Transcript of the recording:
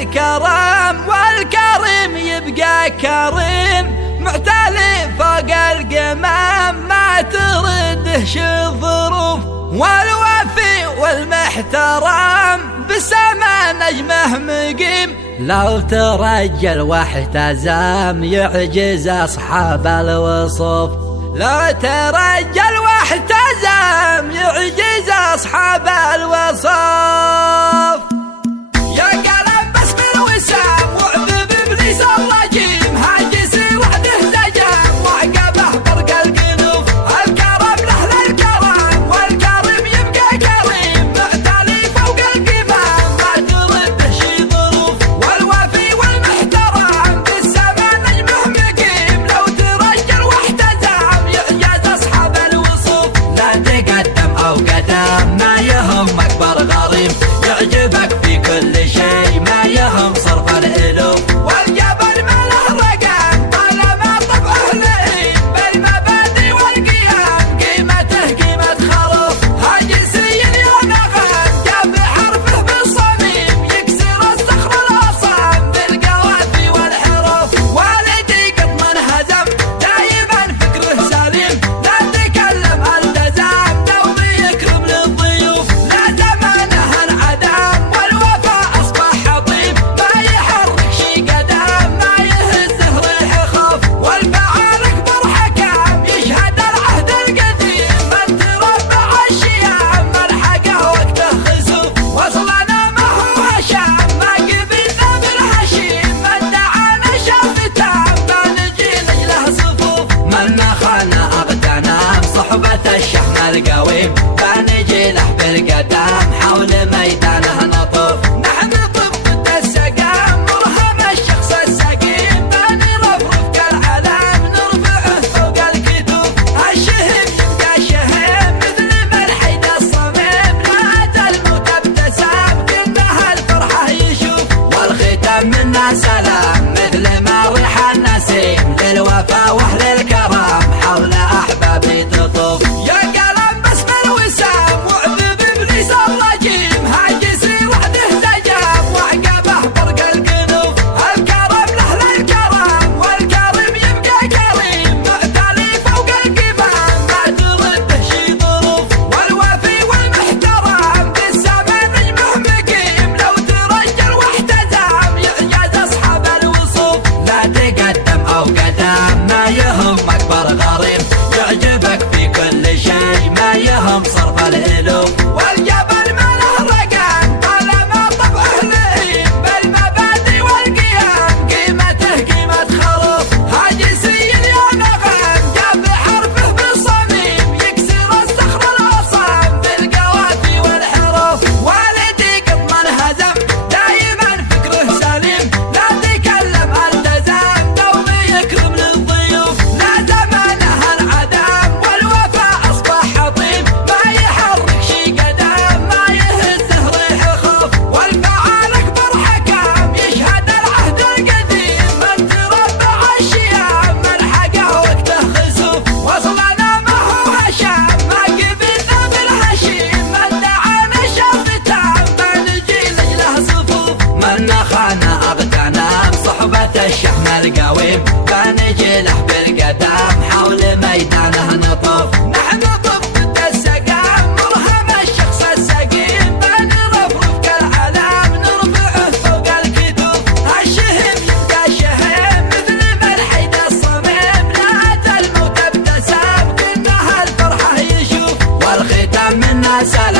الكرم، والكريم يبقى كريم معتلي فوق القمم ما تردهش الظروف، والوفي والمحترم بالسما نجمه مقيم لو ترجل واحتزم يعجز أصحاب الوصف، لو ترجل واحتزم يعجز أصحاب الوصف. يا قلم باسم الوسام وعذب إبليس الرجيم هاجس وحده زجام وعقبه برق القنوف، الكرم لأهل الكرم والكريم يبقى كريم معتلي فوق القمم ما ترده شي ظروف، والوفي والمحترم بالسما نجمه مقيم لو ترجل واحتزم يعجز أصحاب الوصوف، لا تقدم أو قدم ما يهم أكبر غريم يعجبك في كل شيء ما يهم صرف الألوف، والجبل ما له رقم طالما طبعه لئيم بالمبادئ والقيم قيمته قيمة خروف، هاجسي يا نغم جاب حرفه بالصميم يكسر الصخر الأصم بالقوافي والحروف، والدي قد ما انهزم دايما فكره سليم لا تكلم التزام دومي يكرم للضيوف، لا زمانه انعدم والوفاء أصبح حطيم ما يحرك شي قدم ما يهزه ريح خوف، والفعال أكبر حكم يشهد العهد القديم من تربع الشيام ملحقه وقته خسوف، وصلنا ما هو هشام ما قبلنا بالهشيم من دعانا شافتام ما نجي نجله صفوف، من خانا اغتنم صحبة الشحم القويم فنجي له بالقدم حول ميدانه نطوف، نحن ضد السقام مرهم الشخص السقيم بنرفرف كالعلم نرفعه فوق الكتوف، الشهم يبقى شهم مثل ما الحيد الصميم لا أتى الموت ابتسام كأنها الفرحة يشوف، والختام منا سلام مثل ما ريح النسيم للوفا واهل الكرم حول احبابي تطوف. يا قلم باسم الوسام وعذب ابليس الرجيم هاجسي وحده زجام وعقبه برق القنوف، الكرم لاهل الكرم والكريم يبقى كريم معتلي فوق القمم ما ترده شي ظروف، والوفي والمحترم بالسما نجمه مقيم لو ترجل واحتزم يعجز اصحاب الوصوف، لا تقدم او قدم ما يهم اكبر غريم يعجبك في كل شيء ما يهم صرف الالوف، والجبل ما له رقم طالما طبعه لئيم بالمبادئ والقيم قيمته قيمة خروف، هاجسي يا نغم جاب حرفه بالصميم يكسر الصخر الأصم بالقوافي والحروف، والدي قد ما انهزم دايما فكره سليم لا تكلم التزام دومي يكرم للضيوف، لا زمانه انعدم والوفاء أصبح حطيم ما يحرك شي قدم ما يهزه ريح خوف، والفعال أكبر حكم يشهد العهد القديم من تربع الشيام ملحقه وقته خسوف، وصلنا ما هو هشام ما قبلنا بالهشيم من دعانا شافتام ما نجي نجله صفوف، من خانا اغتنم صحبة الشحم القويم فنجي له بالقدم حول ميدانه نطوف، نحن ضد السقام مرهم الشخص السقيم بنرفرف كالعلم نرفعه فوق الكتوف، الشهم يبقى شهم مثل ما الحيد الصميم لا أتى الموت ابتسام كأنها الفرحة يشوف، والختام منا سلام